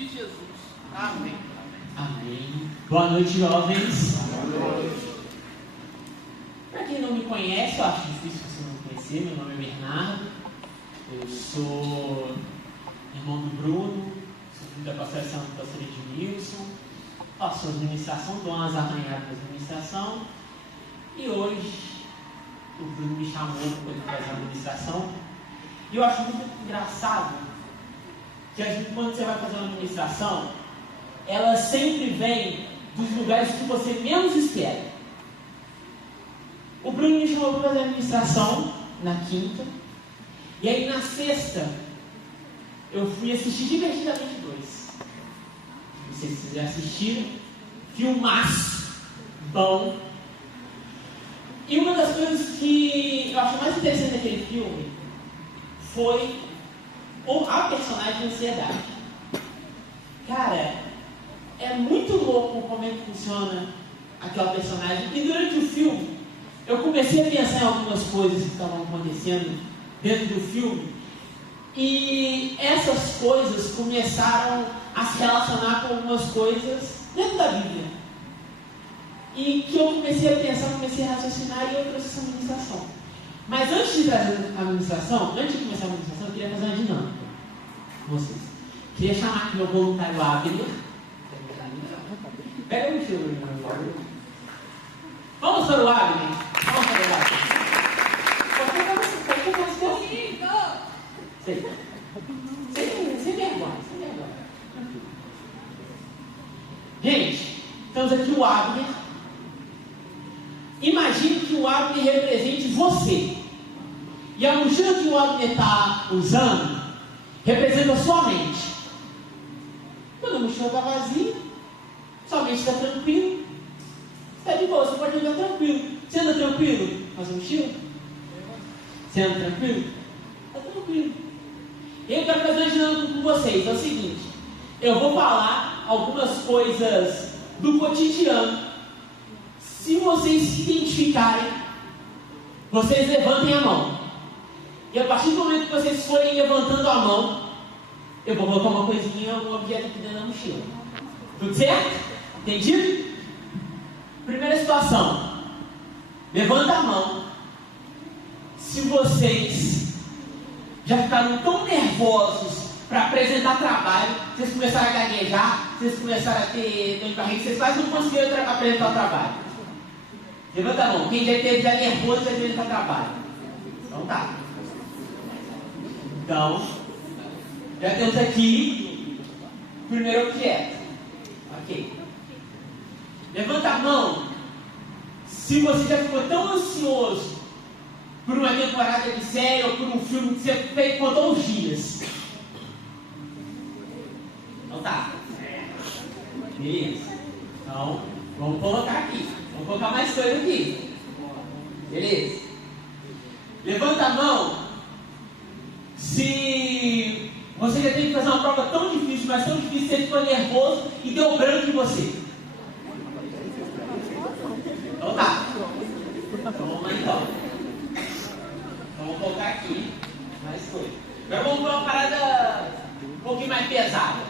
de Jesus. Amém. Amém. Boa noite, jovens. Boa noite. Para quem não me conhece, eu acho difícil você não conhecer, meu nome é Bernardo. Eu sou irmão do Bruno, sou filho da pastora Edmilson, faço administração, dou umas arranhadas na administração. E hoje o Bruno me chamou para poder fazer a administração. E eu acho muito engraçado que quando você vai fazer uma administração, ela sempre vem dos lugares que você menos espera. O Bruno me chamou para fazer a administração na quinta. E aí na sexta eu fui assistir Divertidamente 2. Não sei se vocês já assistiram. Filmaço bom. E uma das coisas que eu acho mais interessante daquele filme foi a personagem de ansiedade. Cara, é muito louco como é que funciona aquela personagem. E durante o filme eu comecei a pensar em algumas coisas que estavam acontecendo dentro do filme. E essas coisas começaram a se relacionar com algumas coisas dentro da Bíblia. E que eu comecei a pensar, comecei a raciocinar e eu trouxe essa administração. Mas antes de trazer a administração, antes de começar a administração, eu queria fazer uma dinâmica com vocês. Queria chamar aqui meu voluntário Abner. Pega o mochila, por favor. Vamos para o Abner. Vamos para o Abner. Pode pegar as coisas. Sem vergonha. Gente, estamos aqui o Abner. Imagine que o Abner represente você. E a mochila que o Abner está usando representa a sua mente. Quando a mochila está vazia, sua mente está tranquila. Está de boa, você pode andar tranquilo. Você anda tranquilo com a sua mochila? Você anda tranquilo? Está tranquilo. Eu quero fazer uma dinâmica com vocês. É o seguinte: eu vou falar algumas coisas do cotidiano. Se vocês se identificarem, vocês levantem a mão. E a partir do momento que vocês forem levantando a mão, eu vou colocar uma coisinha, um objeto aqui dentro da mochila. Tudo certo? Entendido? Primeira situação. Levanta a mão. Se vocês já ficaram tão nervosos para apresentar trabalho, vocês começaram a gaguejar, vocês começaram a ter dor de barriga, vocês quase não conseguiram apresentar o trabalho. Levanta a mão. Quem já esteve nervoso vai apresentar trabalho. Então tá. Então, já temos aqui o primeiro objeto. Ok. Levanta a mão se você já ficou tão ansioso por uma temporada de série ou por um filme que você fez por 2 dias. Então tá. Beleza. Então, vamos colocar aqui. Vamos colocar mais coisa aqui. Beleza. Levanta a mão se você já teve que fazer uma prova tão difícil, mas tão difícil, você ficou nervoso e deu branco em você. Então tá. Então vamos lá então. Então vamos colocar aqui mais coisa. Agora vamos para uma parada um pouquinho mais pesada.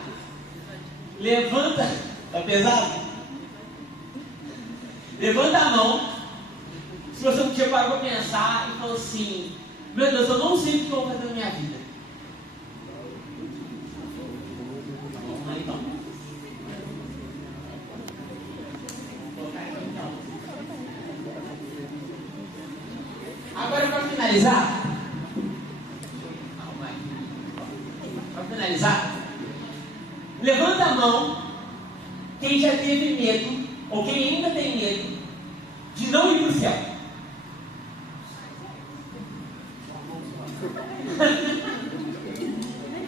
Levanta. Tá pesado? Levanta a mão se você um dia parou para pensar e falou assim: meu Deus, eu não sei o que eu vou fazer na minha vida. Vamos lá então. Vou colocar aqui então. Agora para finalizar, levanta a mão quem já teve medo ou quem ainda tem medo de não ir para o céu.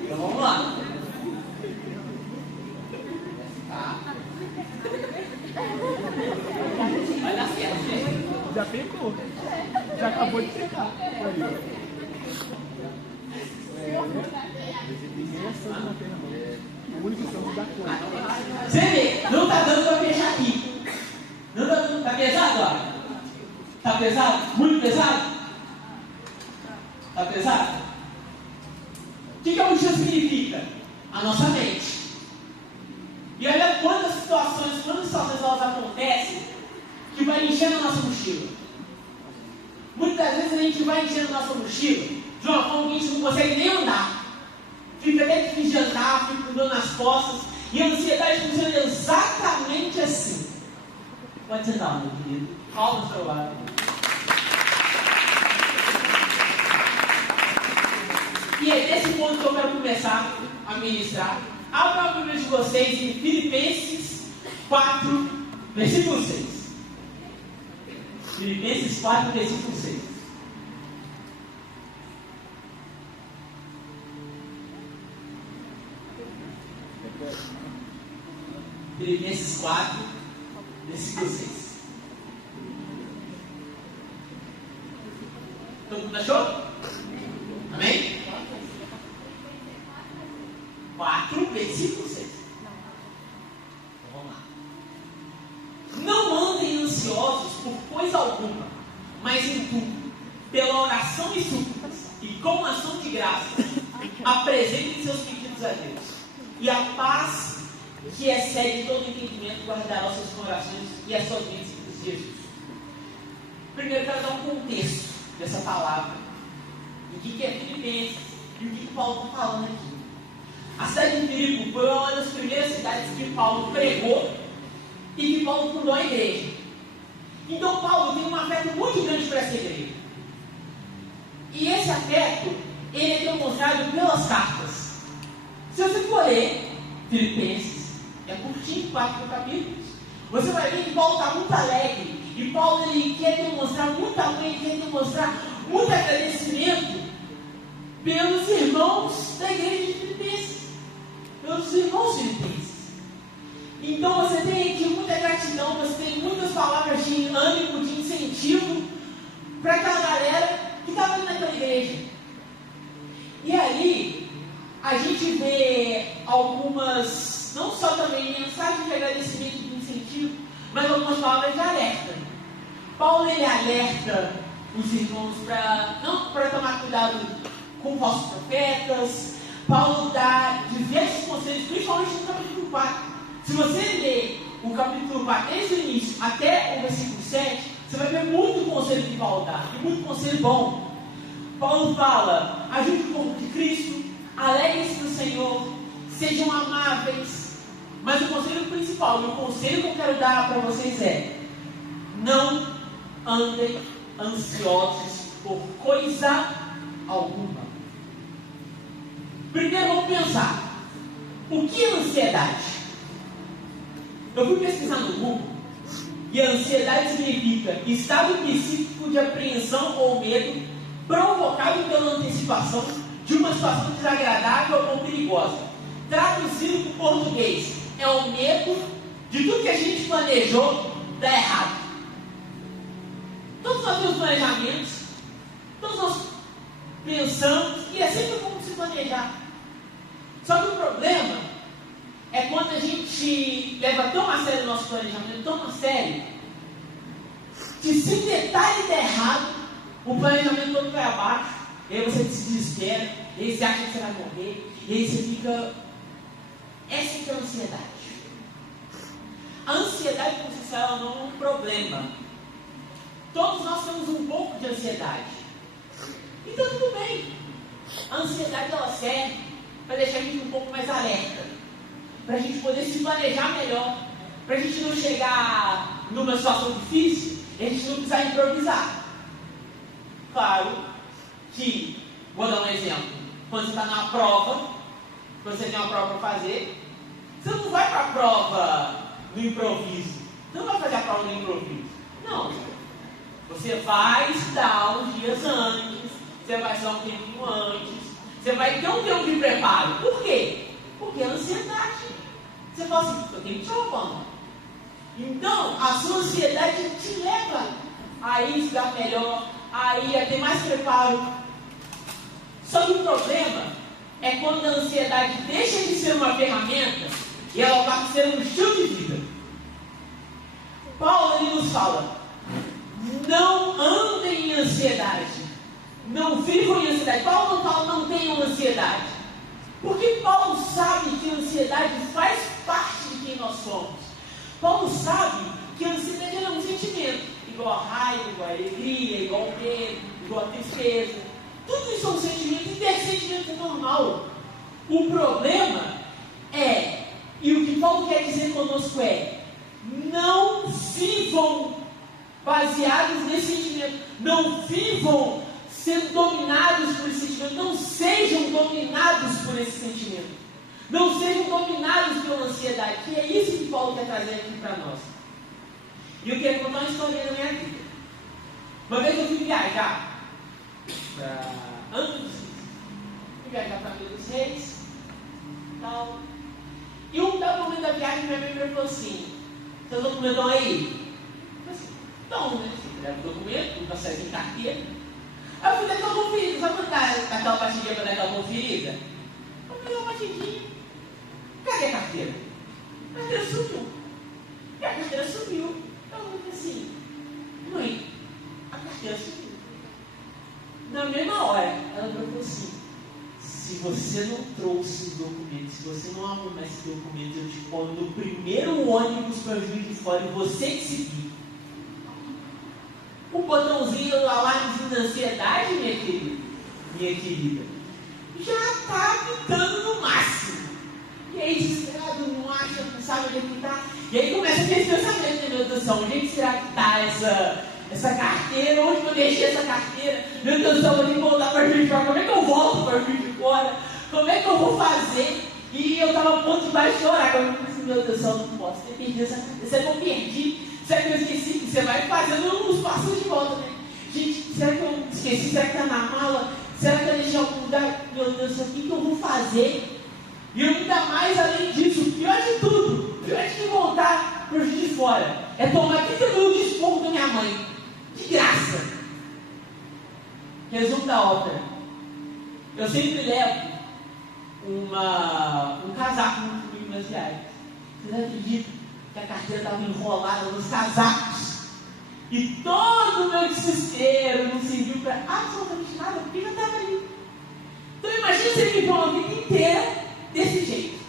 Então vamos lá. Tá. Vai dar certo, gente. Já pegou. Já acabou de pegar. O único santo da coisa. Você vê, não está dando para fechar aqui. Não tá, tá pesado, ó? Tá pesado? Muito pesado? Tá pesado? O que a mochila significa? A nossa mente. E olha quantas situações elas acontecem que vai enchendo a nossa mochila. Muitas vezes a gente vai enchendo a nossa mochila de uma forma que a gente não consegue nem andar. Fica até difícil de andar, fica com dor nas costas. E a ansiedade funciona exatamente assim. Pode sentar, meu querido. Palmas para o lado. E é desse ponto que eu quero começar a ministrar. Abra a Bíblia de vocês em Filipenses 4, versículo 6. Filipenses 4, versículo 6. Filipenses 4, versículo 6. Todo mundo achou? Amém? 4, versículo 6. Então, vamos lá. Não andem ansiosos por coisa alguma, mas em tudo, pela oração e súplicas, e com ação de graça, apresentem seus pedidos a Deus. E a paz que excede todo entendimento guardará os seus corações e as suas mentes em Cristo Jesus. Primeiro, quero dar um contexto dessa palavra. O que é Filipenses e o que Paulo está falando aqui. A cidade de Filipe foi uma das primeiras cidades que Paulo pregou e que Paulo fundou a igreja. Então Paulo tem um afeto muito grande para essa igreja. E esse afeto, ele é demonstrado pelas cartas. Se você for ler Filipenses, é curtinho, 4 capítulos, você vai ver que Paulo está muito alegre. E Paulo ele quer demonstrar muito amor, ele quer demonstrar muito agradecimento pelos irmãos da igreja de Filipenses. Pelos irmãos filipenses. Então você tem aqui muita gratidão, você tem muitas palavras de ânimo, de incentivo para aquela galera que estava ali naquela igreja. E aí a gente vê algumas, não só também mensagens de agradecimento e de incentivo, mas algumas palavras de alerta. Paulo ele alerta os irmãos para tomar cuidado com falsos profetas. Paulo dá diversos conselhos, principalmente no capítulo 4. Se você ler o capítulo 4 desde o início até o versículo 7, você vai ver muito conselho que Paulo dá, e muito conselho bom. Paulo fala: ajude o corpo de Cristo, alegrem-se no Senhor, sejam amáveis. Mas o conselho principal, e o conselho que eu quero dar para vocês é: não andem ansiosos por coisa alguma. Primeiro vamos pensar, o que é ansiedade? Eu fui pesquisar no Google, e a ansiedade significa estado psíquico de apreensão ou medo provocado pela antecipação de uma situação desagradável ou perigosa. Traduzido para o português, é o medo de tudo que a gente planejou dar errado. Todos nós temos planejamentos, todos nós pensamos, e é sempre como se planejar. Só que o problema é quando a gente leva tão a sério o nosso planejamento, tão a sério, que se um detalhe der errado, o planejamento todo vai abaixo, e aí você se desespera, e aí você acha que você vai morrer, e aí você fica... Essa que é a ansiedade. A ansiedade por si só ela não é um problema. Todos nós temos um pouco de ansiedade. Então tudo bem. A ansiedade ela serve para deixar a gente um pouco mais alerta, para a gente poder se planejar melhor, para a gente não chegar numa situação difícil e a gente não precisar improvisar. Claro que, vou dar um exemplo, quando você está numa prova, quando você tem uma prova para fazer, você não vai para a prova no improviso, você não vai fazer a prova no improviso, não. Você vai estudar uns dias antes, você vai estudar um tempinho antes, você vai ter um tempo de preparo. Por quê? Porque é ansiedade. Você fala assim, eu tenho que te roubando. Então, a sua ansiedade te leva a ir estudar melhor, a ir a ter mais preparo. Só que o problema é quando a ansiedade deixa de ser uma ferramenta e ela passa a ser um estilo de vida. Paulo ele nos fala: não andem em ansiedade, não vivam em ansiedade. Paulo não fala não tenham ansiedade, porque Paulo sabe que a ansiedade faz parte de quem alegria, igual o medo, igual a tristeza. Tudo isso são sentimentos, e ter sentimento é normal. O problema é, e o que Paulo quer dizer conosco é, não vivam baseados nesse sentimento, não vivam sendo dominados por esse sentimento, não sejam dominados por esse sentimento, não sejam dominados pela ansiedade, que é isso que Paulo quer trazer aqui para nós. E eu quero contar uma história da minha vida. Uma vez eu fui viajar para Angra dos Reis, fui viajar para Angra dos Reis, tal. E um dado momento da viagem, minha mãe me falou assim: seus documentos estão aí? Eu falei assim: então, né? Você leva o documento, nunca sai em carteira. Aí eu fui dar aquela conferida, sabe quando dá aquela batidinha para dar aquela conferida? Eu fui dar uma batidinha. Cadê a carteira? A carteira sumiu. E a carteira sumiu. Eu falei assim: mãe, a carteira sumiu. Na mesma hora, ela falou assim: se você não trouxe os documentos, se você não arrumar esses documentos, eu te ponho no primeiro ônibus para Juiz de Fora e você que se vira. O botãozinho do alarme de ansiedade, minha querida, já está apitando no máximo. E aí, desesperado, não acha, não sabe onde é que está. E aí começa aquele pensamento, né, meu Deus do céu, onde é que será que está essa carteira? Onde eu deixei essa carteira? Meu Deus do céu, eu vou ter que voltar para Juiz de Fora. Como é que eu volto para Juiz de Fora? Como é que eu vou fazer? E eu estava a ponto de chorar. Eu falei assim: meu Deus do céu, não posso ter perdido essa carteira. Será que eu perdi? Será que eu esqueci? Você vai fazendo uns passos de volta, né? Gente, será que eu esqueci? Será que está na mala? Será que eu deixei em algum lugar? Meu Deus do céu, o que eu vou fazer? E ainda mais, além disso, pior de tudo, pior de voltar para o Juiz de Fora, é tomar 30 minutos de esporro da minha mãe. De graça. Resumo da ópera. Eu sempre levo um casaco comigo nas viagens. Vocês acreditam que a carteira estava enrolada nos casacos? E todo o meu desespero não serviu para absolutamente nada, porque já estava ali. Então imagina você viver uma vida inteira desse jeito.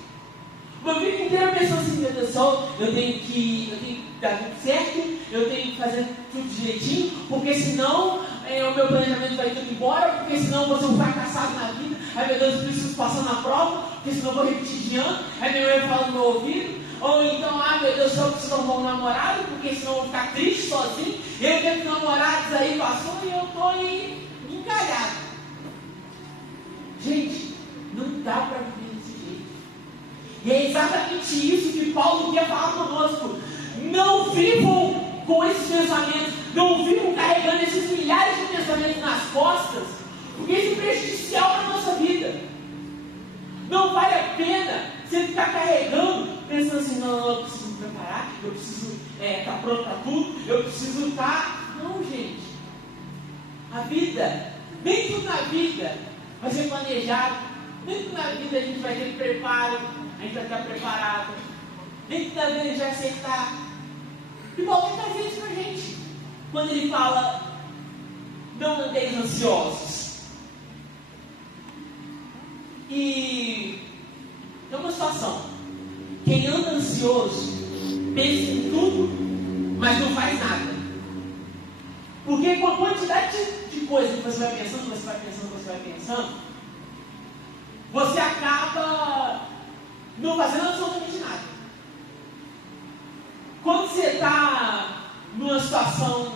Uma vida inteira pensando assim: meu Deus do céu, eu tenho que dar tudo certo, eu tenho que fazer tudo direitinho, porque senão o meu planejamento vai tudo embora, porque senão eu vou ser um fracassado na vida. Ai meu Deus, eu preciso passar na prova, porque senão eu vou repetir de ano. Aí minha mãe fala no meu ouvido. Ou então, meu Deus do céu, eu preciso arrumar um namorado, porque senão eu vou ficar triste sozinho. Eu tenho namorados aí, passou, e eu estou aí encalhado. Gente, não dá para viver desse jeito. E é exatamente isso que Paulo quer falar conosco. Não vivam com esses pensamentos, não vivam carregando esses milhares de pensamentos nas costas, porque isso é prejudicial para a nossa vida. Não vale a pena você ficar carregando, pensando assim: não, eu preciso me preparar, eu preciso estar pronto para tudo, eu preciso estar. Não, gente. A vida, nem tudo na vida vai ser planejado, nem tudo na vida a gente vai ter preparo, a gente vai estar preparado, nem tudo na vida a gente vai acertar. E Paulo vai trazer isso para a gente, quando ele fala: não andeis ansiosos. E tem uma situação: quem anda ansioso pensa em tudo, mas não faz nada. Porque com a quantidade de coisas que você vai pensando, você acaba não fazendo absolutamente nada. Quando você está numa situação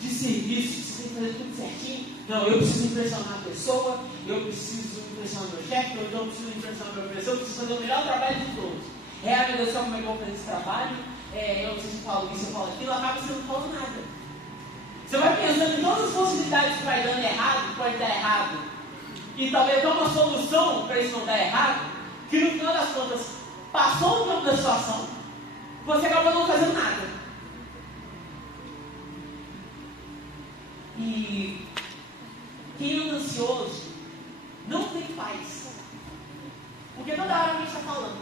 de serviço, você tem que fazer tudo certinho. Não, eu preciso impressionar a pessoa, eu preciso impressionar meu chefe, eu preciso impressionar meu professor, eu preciso fazer o melhor trabalho de todos. Meu Deus, sabe como é que eu vou fazer esse trabalho? Eu não sei se eu falo isso, eu falo aquilo, acaba você não falando nada. Você vai pensando em todas as possibilidades que vai dando errado, que pode dar errado, e talvez até uma solução para isso não dar errado, que no final das contas passou o tempo da situação, você acaba não fazendo nada. E quem anda ansioso não tem paz. Porque toda hora a gente está falando.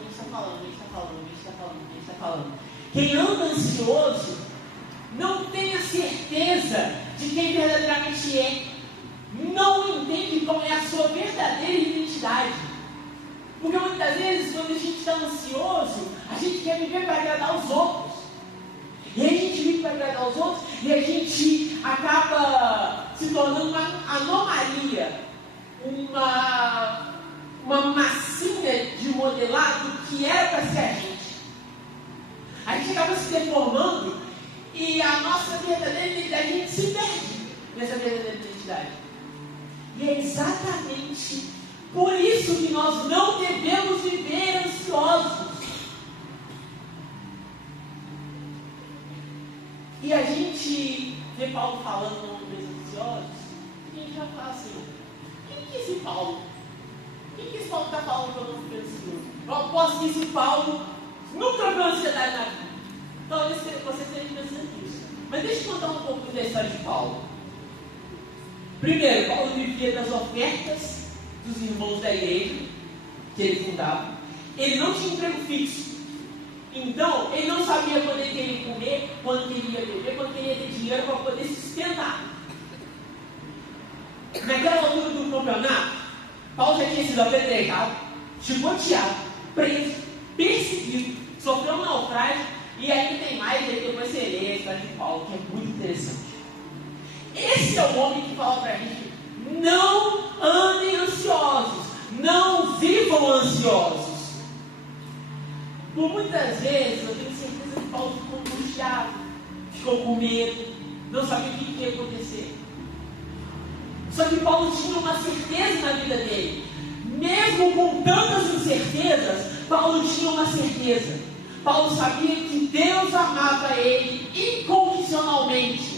Quem anda ansioso não tem a certeza de quem verdadeiramente é. Não entende qual é a sua verdadeira identidade. Porque muitas vezes, quando a gente está ansioso, a gente quer viver para agradar os outros. E aí a gente vive para agradar os outros e a gente acaba se tornando uma anomalia, uma massinha de modelar do que era para ser a gente. A gente acaba se deformando e a nossa verdadeira identidade, a gente se perde nessa verdadeira identidade. E é exatamente por isso que nós não devemos viver ansiosos. E a gente vê Paulo falando dos ansiosos, e a gente vai falar assim: quem que é esse Paulo? Quem que esse Paulo está falando que eu não fico ansioso? Eu aposto que esse Paulo nunca viu ansiedade na vida. Talvez você esteja pensando nisso. Mas deixa eu contar um pouco da história de Paulo. Primeiro, Paulo vivia das ofertas dos irmãos da igreja que ele fundava. Ele não tinha emprego fixo. Então, ele não sabia quando ele queria comer, quando ele ia beber, quando ele ia ter dinheiro para poder se sustentar. Naquela altura do campeonato, Paulo já tinha sido apedrejado, chicoteado, preso, perseguido, sofreu um naufrágio, e aí tem mais, e depois você lê a história de Paulo, que é muito interessante. Esse é o homem que fala para a gente: não andem ansiosos, não vivam ansiosos. Por muitas vezes, eu tenho certeza que Paulo ficou angustiado, ficou com medo, não sabia o que ia acontecer. Só que Paulo tinha uma certeza na vida dele. Mesmo com tantas incertezas, Paulo tinha uma certeza. Paulo sabia que Deus amava ele incondicionalmente.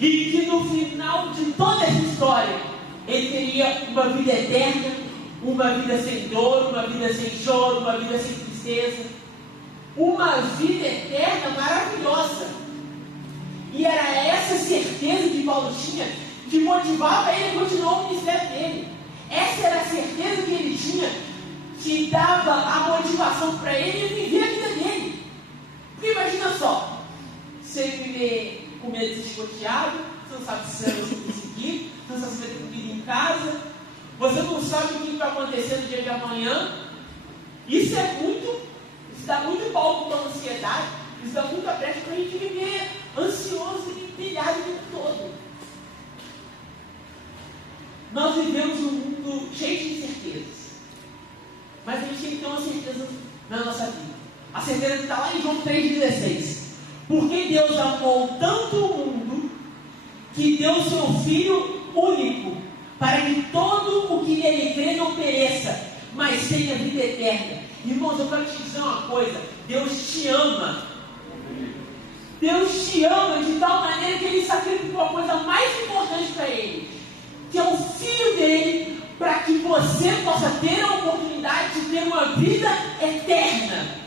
E que no final de toda essa história, ele teria uma vida eterna, uma vida sem dor, uma vida sem choro, uma vida sem tristeza. Uma vida eterna maravilhosa. E era essa certeza que Paulo tinha que motivava ele a continuar o ministério dele. Essa era a certeza que ele tinha que dava a motivação para ele viver a vida dele. Porque imagina só, você viver com medo de ser chicoteado, você não sabe se você vai ser perseguido, você não sabe se vai ter comida em casa, você não sabe o que vai acontecer no dia de amanhã. Isso dá muito palco para a ansiedade, isso dá muita brecha para a gente viver ansioso e pilhado o tempo todo. Nós vivemos um mundo cheio de incertezas, mas a gente tem que ter uma certeza na nossa vida. A certeza que está lá em João 3,16. Porque Deus amou tanto o mundo que deu o seu Filho único, para que todo o que nele crê não pereça, mas tenha vida eterna. Irmãos, eu quero te dizer uma coisa: Deus te ama. Deus te ama de tal maneira que Ele sacrificou a coisa mais importante para Ele, que é o Filho dele, para que você possa ter a oportunidade de ter uma vida eterna.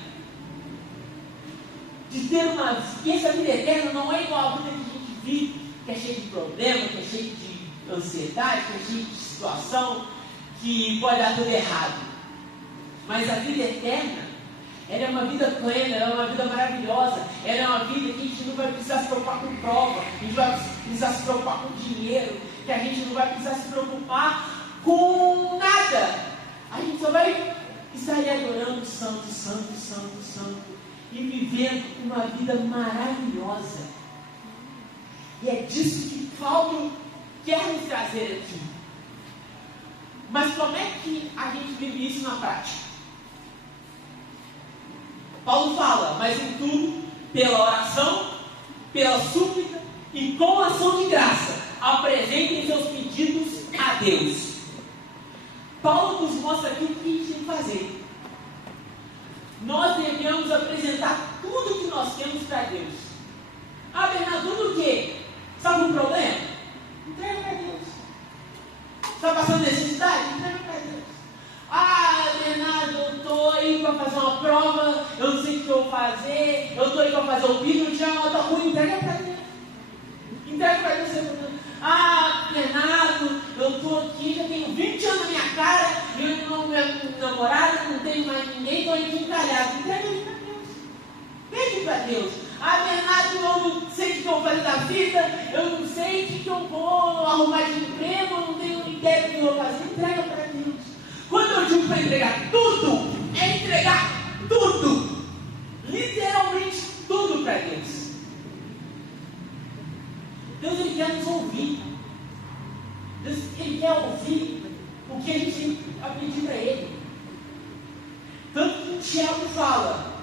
De ter uma... E essa vida eterna não é igual a vida que a gente vive, que é cheia de problemas, que é cheia de ansiedade, que é cheia de situação, que pode dar tudo errado. Mas a vida eterna, ela é uma vida plena, ela é uma vida maravilhosa, ela é uma vida que a gente não vai precisar se preocupar com prova, a gente vai precisar se preocupar com dinheiro, que a gente não vai precisar se preocupar com nada. A gente só vai estar ali adorando Santo, Santo, Santo, Santo, e vivendo uma vida maravilhosa. E é disso que Paulo quer nos trazer aqui. Mas como é que a gente vive isso na prática? Paulo fala: mas em tudo, pela oração, pela súplica e com ação de graça, apresentem seus pedidos a Deus. Paulo nos mostra aqui o que a gente tem que fazer. Nós devemos apresentar tudo que nós temos para Deus. Ah, Bernardo, tudo o quê? Sabe o problema? Entrega para Deus. Está passando necessidade? Entrega para Deus. Ah, Bernardo, eu estou aí para fazer uma prova, eu não sei o que eu vou fazer, eu estou aí para fazer o vídeo, eu tinha uma nota ruim, entrega para Deus. Entrega para Deus. Ah, Bernardo, eu estou aqui, já tenho 20 anos na minha cara, eu não tenho namorado, não tenho mais ninguém, estou aqui encalhado. Entrega para Deus. Pede para Deus. Ah, Bernardo, eu não sei o que eu vou fazer da vida, eu não sei o que eu vou arrumar de emprego, eu não tenho ideia do que eu vou fazer. Entrega para Deus. Quando eu digo para entregar tudo, é entregar tudo. Literalmente tudo para Deus. Tiago fala: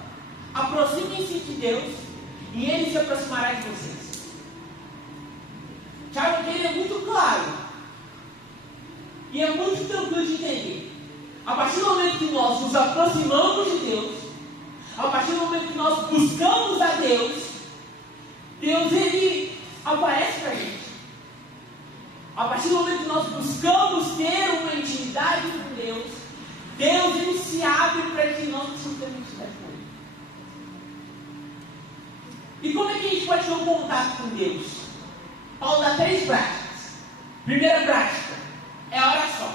aproximem-se de Deus e Ele se aproximará de vocês. Tiago aqui é muito claro e é muito tranquilo de entender. A partir do momento que nós nos aproximamos de Deus, a partir do momento que nós buscamos a Deus, Deus Ele aparece para a gente. A partir do momento que nós buscamos ter uma intimidade com Deus, Deus Ele se abre para que nós possamos ter uma intimidade com Ele. E como é que a gente pode ter um contato com Deus? Paulo dá 3 práticas. Primeira prática é a oração.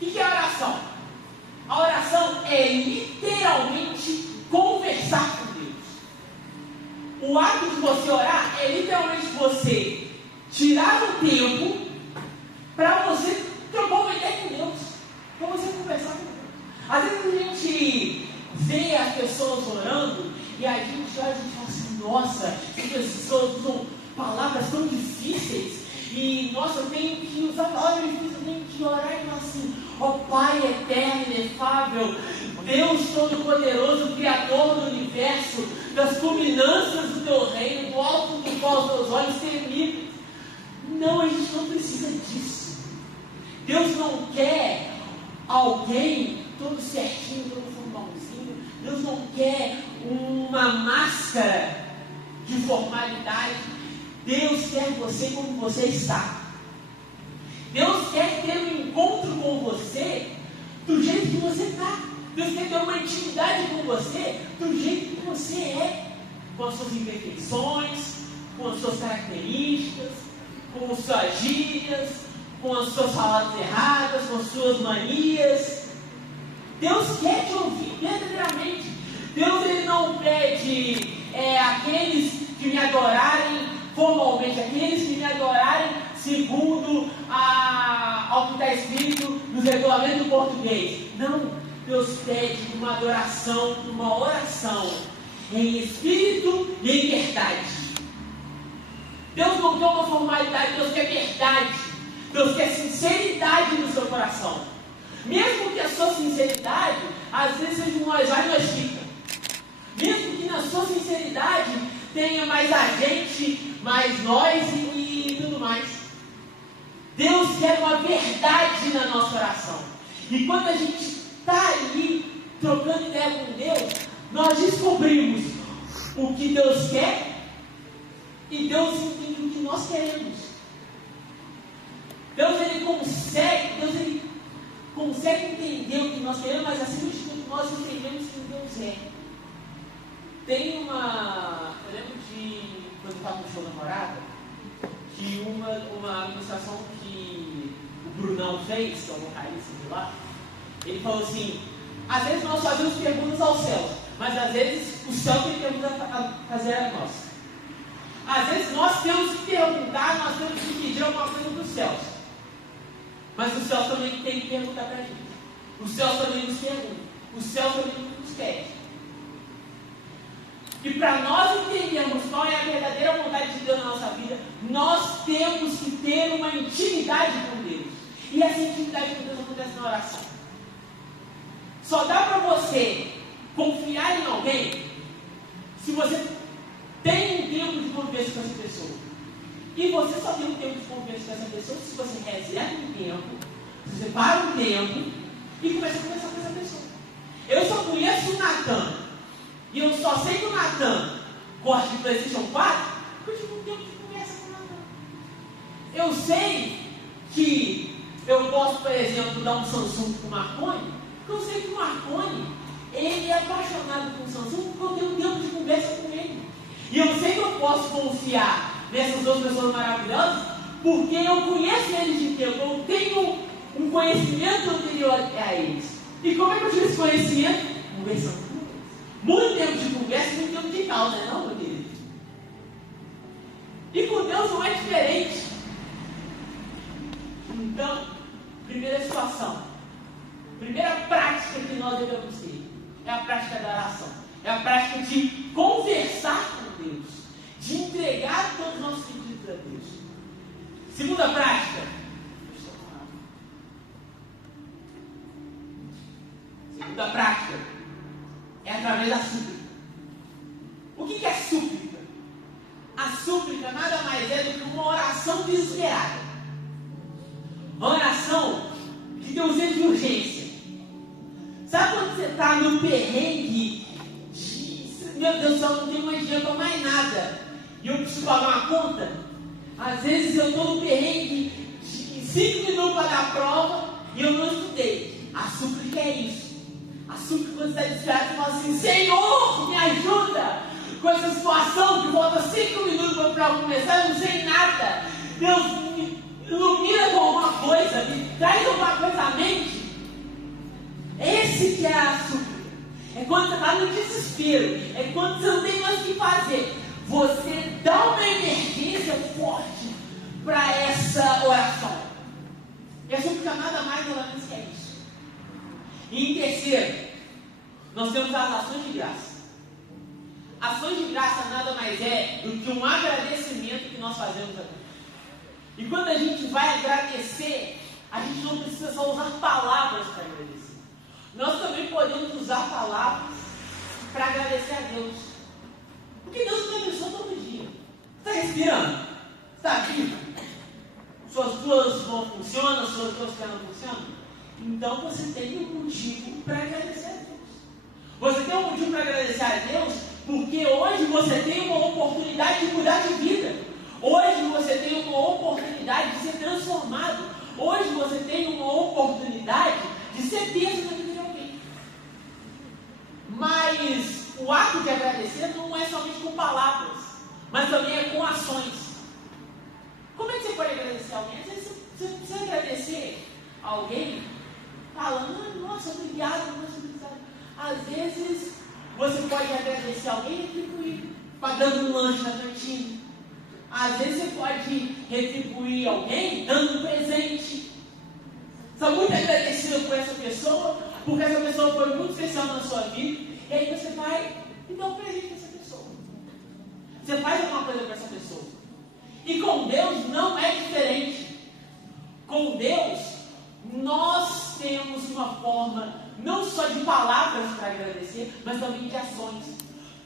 O que é a oração? A oração é literalmente conversar com Deus. O ato de você orar é literalmente você tirar o tempo para você trocar uma ideia com Deus, para você conversar com Deus. Às vezes a gente vê as pessoas orando e a gente olha e fala assim: nossa, as pessoas usam palavras tão difíceis e nossa, eu tenho que usar palavras difíceis, eu tenho que orar e falar assim: ó Pai eterno, inefável, Deus Todo-Poderoso, Criador do Universo, das culminâncias do Teu reino, do alto do qual os Teus olhos terminam. Não, a gente não precisa disso. Deus não quer alguém todo certinho, todo formalzinho. Deus não quer uma máscara de formalidade. Deus quer você como você está. Deus quer ter um encontro com você do jeito que você está. Deus quer ter uma intimidade com você do jeito que você é, com as suas imperfeições, com as suas características, com as suas gírias, com as suas palavras erradas, com as suas manias. Deus quer te ouvir verdadeiramente. Deus Ele não pede aqueles que me adorarem formalmente, aqueles que me adorarem segundo ao que está escrito nos regulamentos do português. Não, Deus pede uma adoração, uma oração em espírito e em verdade. Deus não quer uma formalidade, Deus quer verdade. Deus quer sinceridade no seu coração. Mesmo que a sua sinceridade, às vezes seja um nós vai, nós fica. Mesmo que na sua sinceridade tenha mais a gente, mais nós e tudo mais. Deus quer uma verdade na nossa oração. E quando a gente está ali trocando ideia com Deus, nós descobrimos o que Deus quer e Deus entende o que nós queremos. Deus ele consegue entender o que nós queremos, mas acima de tudo nós entendemos quem Deus é. Eu lembro de quando eu estava no show da Morada, de uma administração que o Brunão fez, que é o vocalista de lá. Ele falou assim: às vezes nós fazemos perguntas aos céus, mas às vezes o céu tem perguntas a fazer a nós. Às vezes nós temos que perguntar, nós temos que pedir alguma coisa dos céus, mas os céus também tem que perguntar para a gente. Os céus também nos perguntam, os céus também nos pedem. E para nós entendermos qual é a verdadeira vontade de Deus na nossa vida, nós temos que ter uma intimidade com Deus. E essa intimidade com Deus acontece na oração. Só dá para você confiar em alguém se você tem um tempo de convivência com essa pessoa. E você só tem um tempo de convivência com essa pessoa se você reserva um tempo, se você para um tempo e começa a conversar com essa pessoa. Eu só conheço o Natan. E eu só sei que o Natan gosta de PlayStation 4 porque eu tive um tempo de conversa com o Natan. Eu sei que eu posso, por exemplo, dar um Samsung para o Marconi, porque eu sei que o Marconi, ele é apaixonado por Samsung porque eu tenho um tempo de conversa com ele. E eu sei que eu posso confiar nessas duas pessoas maravilhosas porque eu conheço eles de tempo, eu tenho um conhecimento anterior a eles. E como é que eu tive esse conhecimento? Conversando. Muito tempo de conversa, muito tempo de causa, não, meu querido? E com Deus não é diferente. Então, primeira situação, primeira prática que nós devemos ter é a prática da oração. É a prática de conversar com Deus, de entregar todos os nossos pedidos a Deus. Segunda prática. Segunda prática. é através da súplica. O que é súplica? A súplica nada mais é do que uma oração desesperada. Uma oração que tem um senso de urgência. Sabe quando você está no perrengue? Meu Deus do céu, não tenho mais dinheiro para mais nada. E eu preciso pagar uma conta? Às vezes eu estou no perrengue em 5 minutos para dar a prova e eu não estudei. A súplica é isso. A súplica, quando você está desesperado, você fala assim: Senhor, me ajuda com essa situação que falta 5 minutos para a prova começar, eu não sei nada. Deus, me ilumina com alguma coisa, me traz alguma coisa à mente. Esse que é a súplica. É quando você está no desespero. É quando você não tem mais o que fazer. Você dá uma emergência forte para essa oração. E a súplica nada mais nada menos que é isso. E em terceiro, nós temos as ações de graça. Ações de graça nada mais é do que um agradecimento que nós fazemos a Deus. E quando a gente vai agradecer, a gente não precisa só usar palavras para agradecer. Nós também podemos usar palavras para agradecer a Deus. Porque Deus nos abençoa todo dia. Você está respirando? Está vivo? Suas duas mãos funcionam, suas duas pernas funcionam? Então você tem um motivo para agradecer a Deus. Você tem um motivo para agradecer a Deus porque hoje você tem uma oportunidade de mudar de vida. Hoje você tem uma oportunidade de ser transformado. Hoje você tem uma oportunidade de ser bênção na vida de alguém. Mas o ato de agradecer não é somente com palavras, mas também é com ações. Como é que você pode agradecer a alguém? Às vezes você precisa agradecer a alguém falando: nossa, obrigado, nossa, obrigado. Às vezes você pode agradecer a alguém retribuir, pagando um lanche na cantina. Às vezes você pode retribuir alguém dando um presente. Você está muito agradecido por essa pessoa, porque essa pessoa foi muito especial na sua vida. E aí você vai e dá um presente para essa pessoa. Você faz alguma coisa para essa pessoa. E com Deus não é diferente. Com Deus, nós temos uma forma não só de palavras para agradecer, mas também de ações.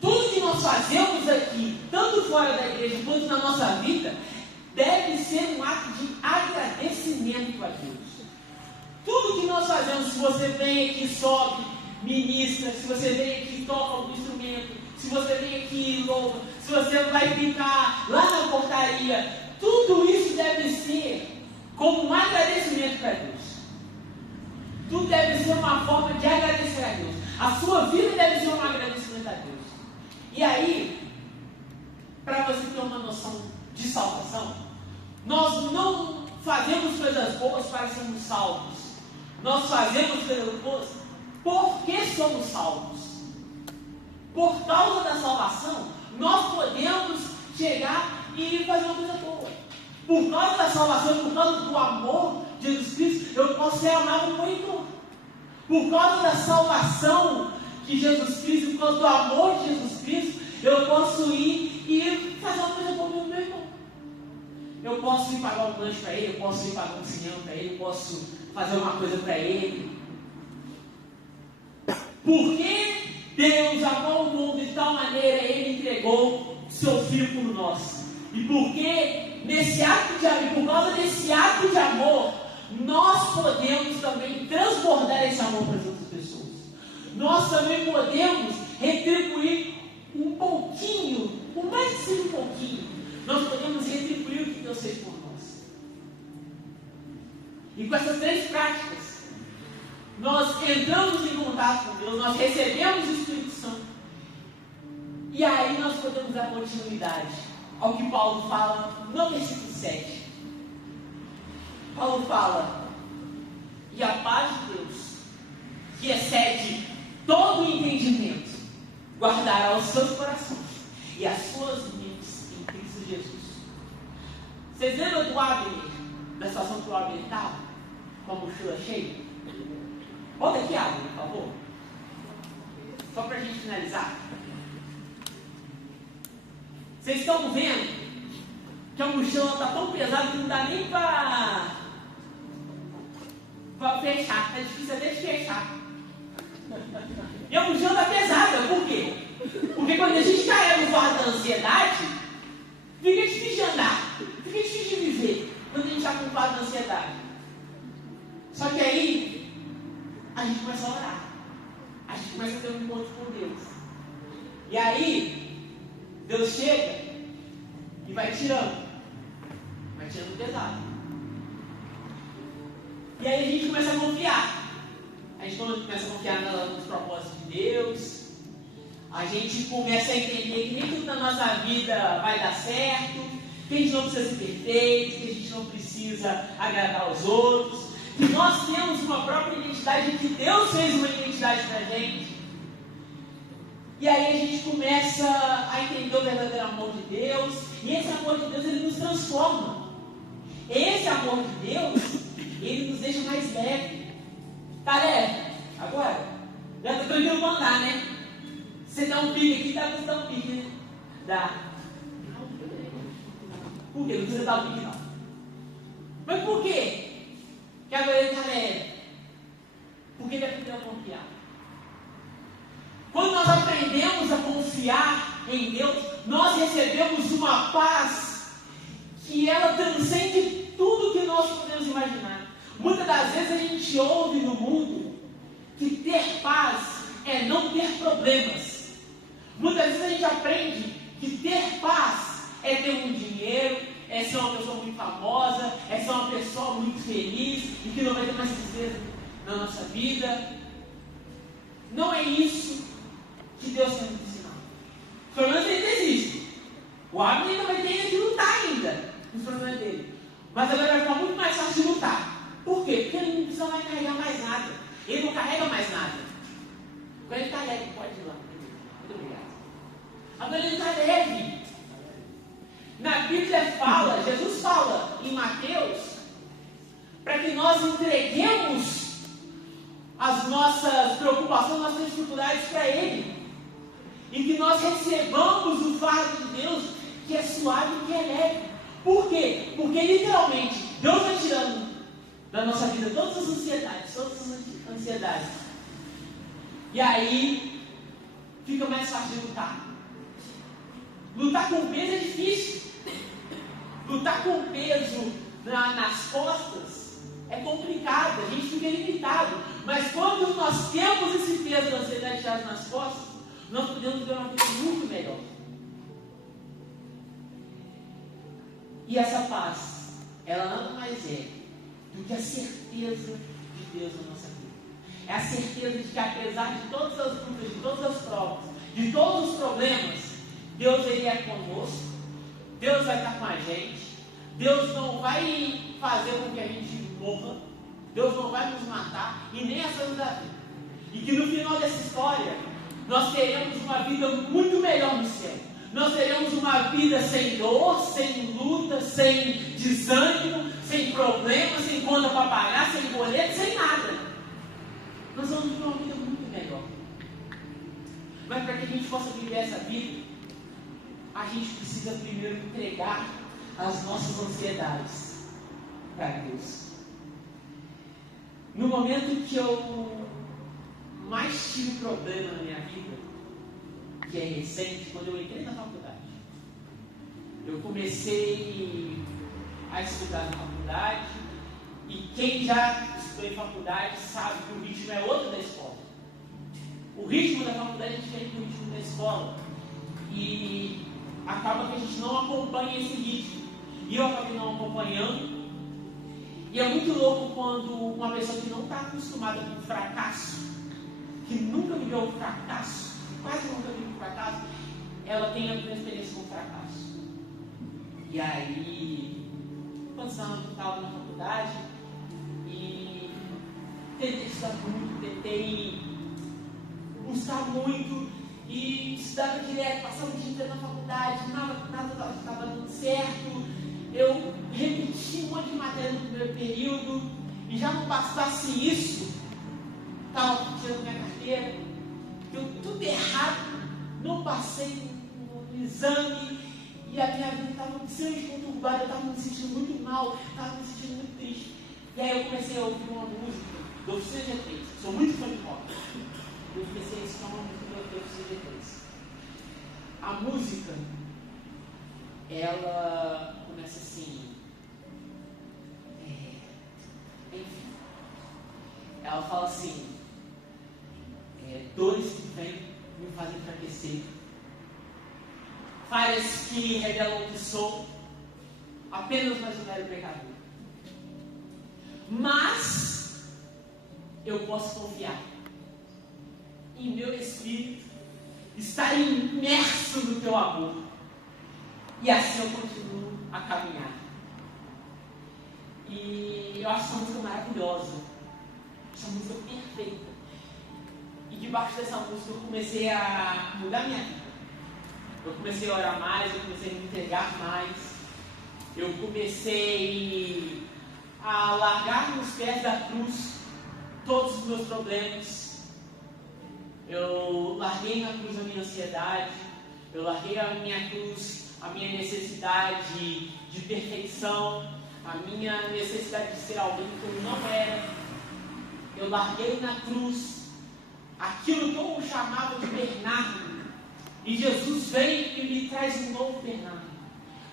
Tudo que nós fazemos aqui, tanto fora da igreja quanto na nossa vida, deve ser um ato de agradecimento a Deus. Tudo que nós fazemos, se você vem aqui, sobe, ministra, se você vem aqui, toca algum instrumento, se você vem aqui, louva, se você vai ficar lá na portaria, tudo isso deve ser como um agradecimento para Deus. Tudo deve ser uma forma de agradecer a Deus. A sua vida deve ser um agradecimento a Deus. E aí, para você ter uma noção de salvação, nós não fazemos coisas boas para sermos salvos. Nós fazemos coisas boas porque somos salvos. Por causa da salvação, nós podemos chegar e fazer uma coisa boa. Por causa da salvação, por causa do amor de Jesus Cristo, eu posso ser amado por irmão. Por causa da salvação de Jesus Cristo, por causa do amor de Jesus Cristo, eu posso ir e fazer uma coisa boa pelo meu irmão. Eu posso ir pagar um lanche para ele, eu posso ir pagar um cinema para ele, eu posso fazer uma coisa para ele. Porque Deus amou o mundo de tal maneira, Ele entregou seu Filho por nós. E porque nesse ato de amor, por causa desse ato de amor, nós podemos também transbordar esse amor para as outras pessoas. Nós também podemos retribuir um pouquinho, por mais que seja um pouquinho, nós podemos retribuir o que Deus fez por nós. E com essas três práticas, nós entramos em contato com Deus, nós recebemos o Espírito Santo. E aí nós podemos dar continuidade ao que Paulo fala no versículo 7. Paulo fala: e a paz de Deus, que excede todo o entendimento, guardará os seus corações e as suas mentes em Cristo Jesus. Vocês lembram do Abner, da situação que o Abner estava, com a mochila cheia? Volta aqui, Abner, por favor. Só para a gente finalizar. Vocês estão vendo que a mochila está tão pesada que não dá nem para fechar. Está difícil até de fechar. E a mochila está pesada, da ansiedade, fica difícil de andar, fica difícil de viver quando a gente está com o quadro da ansiedade. Só que aí, a gente começa a orar. A gente começa a ter um encontro com Deus. E aí, Deus chega e vai tirando o pesado. E aí a gente começa a confiar. A gente começa a confiar nos propósitos de Deus. A gente começa a entender que nem tudo na nossa vida vai dar certo, que a gente não precisa ser perfeito, que a gente não precisa agradar aos outros, que nós temos uma própria identidade, que Deus fez uma identidade pra gente. E aí a gente começa a entender o verdadeiro amor de Deus, e esse amor de Deus, ele nos transforma. Esse amor de Deus, ele nos deixa mais leve. Tá leve? Agora? Já está tranquilo para andar, né? Você dá um pique aqui, dá para você dar um pique, né? Dá. Por quê? Não precisa dar um pique, não. Mas por quê? Que agora ele está leve. Porque ele aprendeu a confiar. Quando nós aprendemos a confiar em Deus, nós recebemos uma paz que ela transcende tudo que nós podemos imaginar. Muitas das vezes a gente ouve no mundo que ter paz é não ter problemas. Muitas vezes a gente aprende que ter paz é ter muito dinheiro, é ser uma pessoa muito famosa, é ser uma pessoa muito feliz e que não vai ter mais tristeza na nossa vida. Não é isso que Deus quer nos ensinar. Pelo menos ele existe. O homem ainda vai ter que lutar ainda nos problemas dele. Mas agora vai ficar muito mais fácil de lutar. Por quê? Porque ele não precisa mais carregar mais nada. Ele não carrega mais nada. Quando ele está leve, pode ir lá. Muito obrigado. Agora ele está leve. Na Bíblia fala, Jesus fala em Mateus, para que nós entreguemos as nossas preocupações, nossas dificuldades para Ele. E que nós recebamos o fardo de Deus, que é suave e que é leve. Por quê? Porque literalmente Deus vai tirando da nossa vida todas as ansiedades. E aí fica mais fácil de lutar. Lutar com peso é difícil. Lutar com peso nas costas é complicado, a gente fica limitado. Mas quando nós temos esse peso da ansiedade tirado nas costas, nós podemos ver uma vida muito melhor. E essa paz, ela nada mais é do que a certeza de Deus na nossa vida. É a certeza de que apesar de todas as lutas, de todas as provas, de todos os problemas, Deus ele é conosco, Deus vai estar com a gente, Deus não vai fazer com que a gente morra, Deus não vai nos matar e nem a saúde da vida. E que no final dessa história, nós teremos uma vida muito melhor no céu. Nós teremos uma vida sem dor, sem luta, sem desânimo, sem problemas, sem conta para pagar, sem boleto, sem nada. Nós vamos viver uma vida muito melhor. Mas para que a gente possa viver essa vida, a gente precisa primeiro entregar as nossas ansiedades para Deus. No momento que eu mais tive problema na minha vida, que é recente, quando eu entrei na faculdade, eu comecei a estudar na faculdade, e quem já estudou em faculdade sabe que o ritmo é outro da escola. O ritmo da faculdade é diferente do ritmo da escola, e acaba que a gente não acompanha esse ritmo. E eu acabei não acompanhando. E é muito louco quando uma pessoa que não está acostumada com fracasso, que nunca viveu um fracasso, quase nunca viveu um fracasso, ela tem a primeira experiência com fracasso. E aí, quando estava na faculdade, e tentei estudar muito, tentei buscar muito, e estudava direto, passava o dia inteiro na faculdade, nada estava dando certo. Eu repeti um monte de matéria no primeiro período, e já não bastasse isso, estava tirando minha carteira, deu tudo errado, não passei no exame, e a minha vida estava extremamente conturbada, eu estava me sentindo muito mal, estava me sentindo muito triste. E aí eu comecei a ouvir uma música do Oficina G3, sou muito fã de rock. Eu comecei a escutar uma música do Oficina G3. A música ela começa assim, enfim, ela fala assim, dores que vêm me fazem enfraquecer, falhas que revelam que sou apenas mais um mero pecador, mas eu posso confiar em meu espírito, estar imerso no teu amor, e assim eu continuo a caminhar. E eu acho essa música maravilhosa, essa música perfeita. E debaixo dessa música eu comecei a mudar minha vida. Eu comecei a orar mais, eu comecei a me entregar mais, eu comecei a largar nos pés da cruz todos os meus problemas. Eu larguei na cruz a minha ansiedade, eu larguei a minha cruz a minha necessidade de perfeição, a minha necessidade de ser alguém que eu não era. Eu larguei na cruz aquilo que eu chamava de Bernardo, e Jesus vem e me traz um novo Bernardo,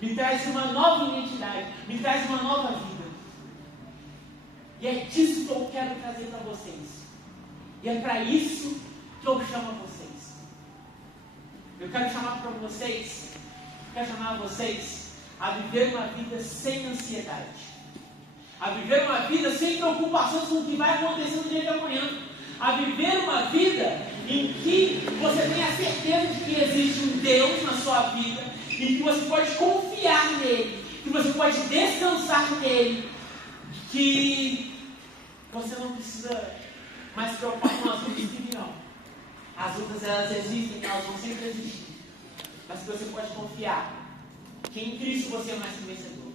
me traz uma nova identidade, me traz uma nova vida. E é disso que eu quero trazer para vocês, e é para isso que eu chamo a vocês. Eu quero chamar vocês a viver uma vida sem ansiedade, a viver uma vida sem preocupações com o que vai acontecer no dia de amanhã, a viver uma vida em que você tenha certeza de que existe um Deus na sua vida e que você pode confiar nele, que você pode descansar nele, que você não precisa mais se preocupar com as lutas que virão. As lutas, elas existem, elas vão sempre existir, mas que você pode confiar que em Cristo você é mais que vencedor.